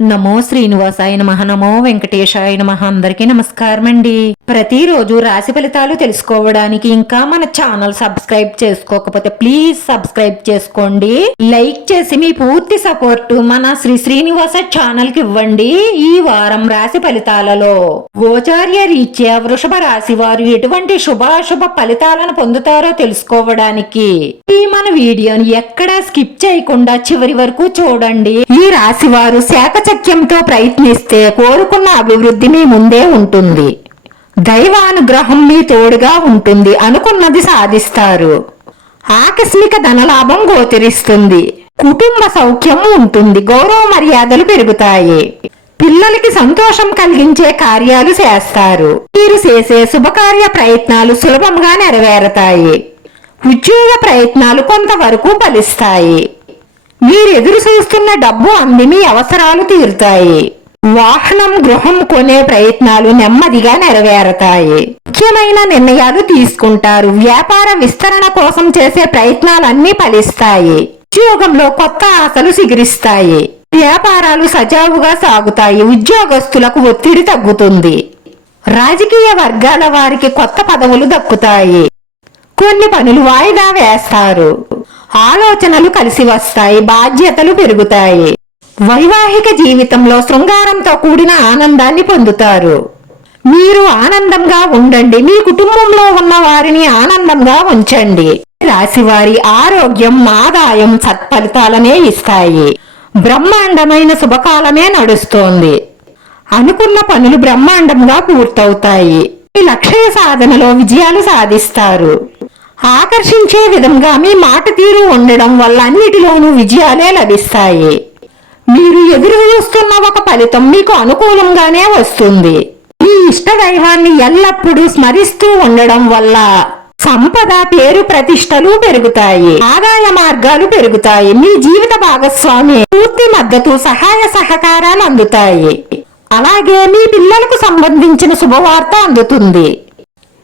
నమో శ్రీనివాసాయ నమః. నమో వెంకటేశాయ నమః. అందరికీ నమస్కారం అండి. ప్రతిరోజు రాశి ఫలితాలు తెలుసుకోవడానికి ఇంకా మన ఛానల్ సబ్స్క్రైబ్ చేసుకోకపోతే ప్లీజ్ సబ్స్క్రైబ్ చేసుకోండి. లైక్ చేసి మీ పూర్తి సపోర్ట్ మన శ్రీనివాస ఛానల్ కి ఇవ్వండి. ఈ వారం రాశి ఫలితాలలో గోచార్య రీత్యా వృషభ రాశి వారు ఎటువంటి శుభాశుభ ఫలితాలను పొందుతారో తెలుసుకోవడానికి ఈ మన వీడియోని ఎక్కడా స్కిప్ చేయకుండా చివరి వరకు చూడండి. ఈ రాశి వారు శాకచక్యంతో ప్రయత్నిస్తే కోరుకున్న అభివృద్ధి మీ ముందే ఉంటుంది. దైవానుగ్రహం మీ తోడుగా ఉంటుంది. అనుకున్నది సాధిస్తారు. ఆకస్మిక ధనలాభం గోచరిస్తుంది. కుటుంబ సౌఖ్యం ఉంటుంది. గౌరవ మర్యాదలు పెరుగుతాయి. పిల్లలకి సంతోషం కలిగించే కార్యాలు చేస్తారు. మీరు చేసే శుభకార్య ప్రయత్నాలు సులభంగా నెరవేరతాయి. ఉద్యోగ ప్రయత్నాలు కొంతవరకు ఫలిస్తాయి. మీరు ఎదురు చూస్తున్న డబ్బు అంది మీ అవసరాలు తీరుతాయి. వాహనం గృహం కొనే ప్రయత్నాలు నెమ్మదిగా నెరవేరతాయి. ముఖ్యమైన నిర్ణయాలు తీసుకుంటారు. వ్యాపార విస్తరణ కోసం చేసే ప్రయత్నాలన్నీ ఫలిస్తాయి. ఉద్యోగంలో కొత్త ఆశలు సిగిరిస్తాయి. వ్యాపారాలు సజావుగా సాగుతాయి. ఉద్యోగస్తులకు ఒత్తిడి తగ్గుతుంది. రాజకీయ వర్గాల వారికి కొత్త పదవులు దక్కుతాయి. కొన్ని పనులు వాయిదా వేస్తారు. ఆలోచనలు కలిసి వస్తాయి. బాధ్యతలు పెరుగుతాయి. వైవాహిక జీవితంలో శృంగారంతో కూడిన ఆనందాన్ని పొందుతారు. మీరు ఆనందంగా ఉండండి. మీ కుటుంబంలో ఉన్న వారిని ఆనందంగా ఉంచండి. రాశివారి ఆరోగ్యం ఆదాయం సత్ఫలితాలనే ఇస్తాయి. బ్రహ్మాండమైన శుభకాలమే నడుస్తోంది. అనుకున్న పనులు బ్రహ్మాండంగా పూర్తవుతాయి. ఈ లక్ష్య సాధనలో విజయాలు సాధిస్తారు. ఆకర్షించే విధంగా మీ మాట తీరు ఉండడం వల్ల అన్నిటిలోనూ విజయాలే లభిస్తాయి. మీరు ఎదురు చూస్తున్న ఒక ఫలితం మీకు అనుకూలంగానే వస్తుంది. మీ ఇష్ట దైవాన్ని ఎల్లప్పుడూ స్మరిస్తూ ఉండడం వల్ల సంపద పేరు ప్రతిష్టలు పెరుగుతాయి. ఆదాయ మార్గాలు పెరుగుతాయి. మీ జీవిత భాగస్వామి పూర్తి మద్దతు సహాయ సహకారాలు అందుతాయి. అలాగే మీ పిల్లలకు సంబంధించిన శుభవార్త అందుతుంది.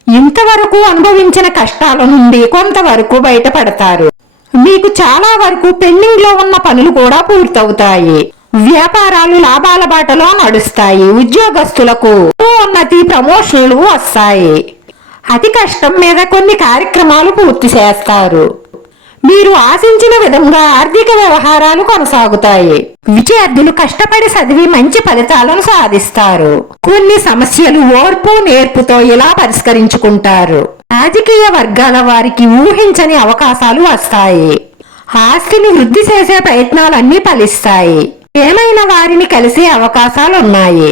ఇంతవరకు అనుభవించిన కష్టాల నుండి కొంతవరకు బయటపడతారు. మీకు చాలా వరకు పెండింగ్ లో ఉన్న పనులు కూడా పూర్తవుతాయి. వ్యాపారాలు లాభాల బాటలో నడుస్తాయి. ఉద్యోగస్తులకు ఉన్నతి ప్రమోషన్లు వస్తాయి. అతి కష్టం మీద కొన్ని కార్యక్రమాలు పూర్తి చేస్తారు. మీరు ఆశించిన విధంగా ఆర్థిక వ్యవహారాలు కొనసాగుతాయి. విద్యార్థులు కష్టపడి చదివి మంచి ఫలితాలను సాధిస్తారు. కొన్ని సమస్యలు ఓర్పు నేర్పుతో ఇలా పరిష్కరించుకుంటారు. రాజకీయ వర్గాల వారికి ఊహించని అవకాశాలు వస్తాయి. ఆస్తిని వృద్ధి చేసే ప్రయత్నాలన్నీ ఫలిస్తాయి. ఏమైన వారిని కలిసే అవకాశాలున్నాయి.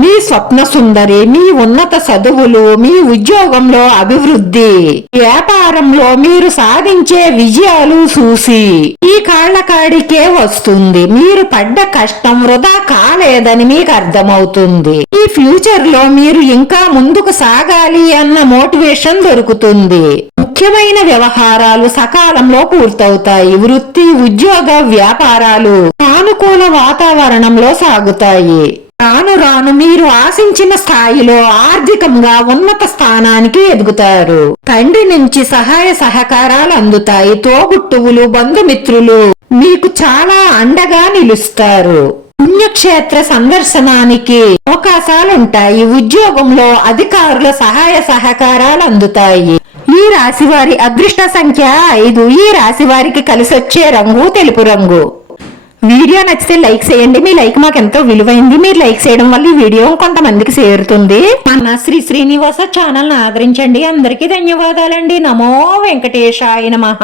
మీ స్వప్న సుందరి, మీ ఉన్నత చదువులు, మీ ఉద్యోగంలో అభివృద్ధి, వ్యాపారంలో మీరు సాధించే విజయాలు చూసి ఈ కాళ్ల కాడికే వస్తుంది. మీరు పడ్డ కష్టం వృధా కాలేదని మీకు అర్థమవుతుంది. ఈ ఫ్యూచర్ లో మీరు ఇంకా ముందుకు సాగాలి అన్న మోటివేషన్ దొరుకుతుంది. ముఖ్యమైన వ్యవహారాలు సకాలంలో పూర్తవుతాయి. వృత్తి ఉద్యోగ వ్యాపారాలు సానుకూల వాతావరణంలో సాగుతాయి. రాను రాను మీరు ఆశించిన స్థాయిలో ఆర్థికంగా ఉన్నత స్థానానికి ఎదుగుతారు. తండ్రి నుంచి సహాయ సహకారాలు అందుతాయి. తోబుట్టువులు బంధుమిత్రులు మీకు చాలా అండగా నిలుస్తారు. పుణ్యక్షేత్ర సందర్శనానికి అవకాశాలుంటాయి. ఉద్యోగంలో అధికారుల సహాయ సహకారాలు అందుతాయి. ఈ రాశి వారి అదృష్ట సంఖ్య 5. ఈ రాశి వారికి కలిసొచ్చే రంగు తెలుపు రంగు. వీడియో నచ్చితే లైక్ చేయండి. మీ లైక్ మాకు ఎంతో విలువైంది. మీరు లైక్ చేయడం వల్ల ఈ వీడియో కొంతమందికి చేరుతుంది. మన శ్రీనివాస ఛానల్ ఆదరించండి. అందరికీ ధన్యవాదాలండి. నమో వెంకటేశాయ నమః.